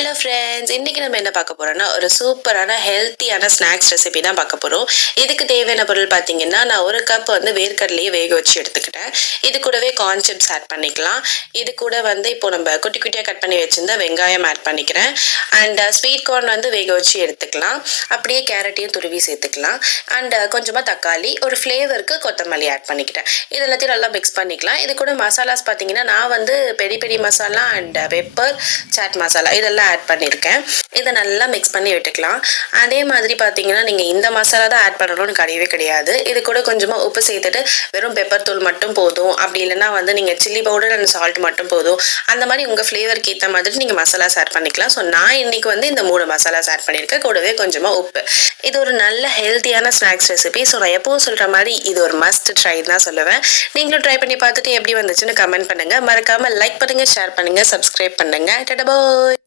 Hello friends, இன்றைக்கி நம்ம என்ன பார்க்க போகிறோன்னா ஒரு சூப்பரான ஹெல்த்தியான ஸ்நாக்ஸ் ரெசிபி தான் பார்க்க போகிறோம். இதுக்கு தேவையான பொருள் பார்த்திங்கன்னா, நான் ஒரு கப் வந்து வேர்க்கடலையே வேக வச்சு எடுத்துக்கிட்டேன். இது கூடவே கார்ன் சிப்ஸ் ஆட் பண்ணிக்கலாம். இது கூட வந்து இப்போ நம்ம குட்டி குட்டியாக கட் பண்ணி வச்சுருந்தா வெங்காயம் ஆட் பண்ணிக்கிறேன். அண்ட் ஸ்வீட் கார்ன் வந்து வேக வச்சு எடுத்துக்கலாம். அப்படியே கேரட்டையும் துருவி சேர்த்துக்கலாம். அண்ட் கொஞ்சமாக தக்காளி, ஒரு ஃப்ளேவருக்கு கொத்தமல்லி ஆட் பண்ணிக்கிட்டேன். இது எல்லாத்தையும் நல்லா மிக்ஸ் பண்ணிக்கலாம். இது கூட மசாலாஸ் பார்த்திங்கன்னா, நான் வந்து peri peri masala and pepper, chaat masala இதெல்லாம் ஆட் பண்ணியிருக்கேன். இதை நல்லா மிக்ஸ் பண்ணி விட்டுக்கலாம். அதே மாதிரி பார்த்தீங்கன்னா, நீங்கள் இந்த மசாலா தான் ஆட் பண்ணணும்னு கிடையவே கிடையாது. இது கூட கொஞ்சமாக உப்பு சேர்த்துட்டு வெறும் பெப்பர் தூள் மட்டும் போதும். அப்படி இல்லைன்னா வந்து நீங்கள் சில்லி பவுடர் அண்ட் சால்ட் மட்டும் போதும். அந்த மாதிரி உங்கள் ஃப்ளேவருக்கு ஏற்ற மாதிரி நீங்கள் மசாலாஸ் ஆட் பண்ணிக்கலாம். ஸோ நான் இன்றைக்கி வந்து இந்த 3 மசாலாஸ் ஆட் பண்ணியிருக்கேன். கூடவே கொஞ்சமாக உப்பு. இது ஒரு நல்ல ஹெல்த்தியான ஸ்நாக்ஸ் ரெசிபி. ஸோ நான் எப்போவும் சொல்கிற மாதிரி இது ஒரு மஸ்ட் ட்ரை தான் சொல்லுவேன். நீங்களும் ட்ரை பண்ணி பார்த்துட்டு எப்படி வந்துச்சுன்னு கமெண்ட் பண்ணுங்கள். மறக்காமல் லைக் பண்ணுங்கள், ஷேர் பண்ணுங்கள், சப்ஸ்கிரைப் பண்ணுங்கள். டாடா பாய்.